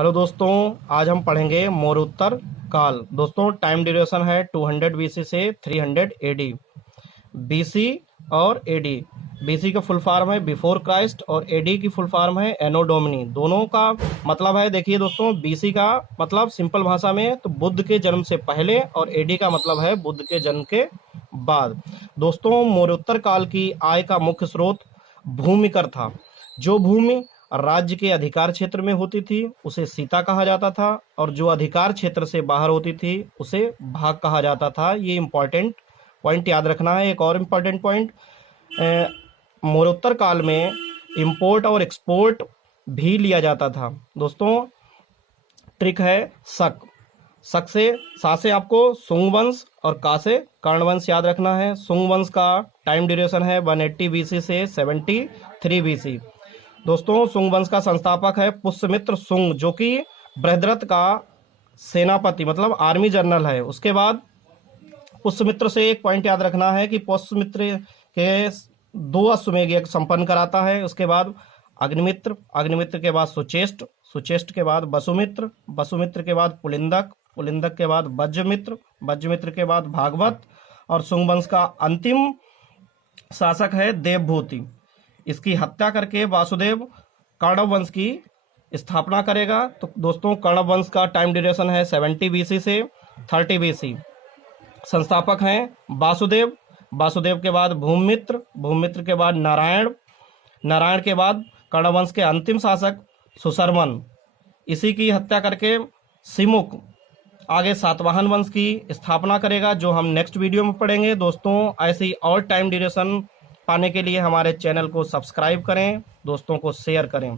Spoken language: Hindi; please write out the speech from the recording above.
हेलो दोस्तों, आज हम पढ़ेंगे मौर्योत्तर काल। दोस्तों टाइम ड्यूरेशन है 200 बीसी से 300 एडी। बीसी और एडी, बीसी का फुल फॉर्म है बिफोर क्राइस्ट और एडी की फुल फॉर्म है एनो डोमिनी। दोनों का मतलब है, देखिए दोस्तों, बीसी का मतलब सिंपल भाषा में तो बुद्ध के जन्म से पहले और एडी का मतलब है बुद्ध के जन्म के बाद। दोस्तों मौर्योत्तर काल की आय का मुख्य स्रोत भूमिकर था। जो भूमि राज्य के अधिकार क्षेत्र में होती थी उसे सीता कहा जाता था और जो अधिकार क्षेत्र से बाहर होती थी उसे भाग कहा जाता था। ये इंपॉर्टेंट पॉइंट याद रखना है। एक और इम्पॉर्टेंट पॉइंट, मौर्योत्तर काल में इंपोर्ट और एक्सपोर्ट भी लिया जाता था। दोस्तों ट्रिक है शक। शक से सा से आपको सुंग वंश और का से कर्ण वंश याद रखना है। सुंग वंश का टाइम ड्यूरेशन है 180 बीसी से 73 बीसी। दोस्तों सुंग वंश का संस्थापक है पुष्यमित्र सुंग, जो कि बृहद्रथ का सेनापति मतलब आर्मी जनरल है। उसके बाद पुष्यमित्र से एक पॉइंट याद रखना है कि पुष्यमित्र के 2 अश्वमेध यज्ञ संपन्न कराता है। उसके बाद अग्निमित्र, अग्निमित्र के बाद सुचेष्ट, सुचेष्ट के बाद वसुमित्र, वसुमित्र के बाद पुलिंदक, पुलिंदक के बाद वज्रमित्र, वज्रमित्र के बाद भागवत और सुंग वंश का अंतिम शासक है देवभूति। इसकी हत्या करके वासुदेव कौरव वंश की स्थापना करेगा। तो दोस्तों कौरव वंश का टाइम ड्यूरेशन है 70 बीसी से 30 बीसी। संस्थापक हैं वासुदेव, वासुदेव के बाद भूमिमित्र, भूमिमित्र के बाद नारायण, नारायण के बाद कौरव वंश के अंतिम शासक सुशर्मन। इसी की हत्या करके सिमुक आगे सातवाहन वंश की स्थापना करेगा, जो हम नेक्स्ट वीडियो में पढ़ेंगे। दोस्तों ऐसी और टाइम ड्यूरेशन पाने के लिए हमारे चैनल को सब्सक्राइब करें, दोस्तों को शेयर करें।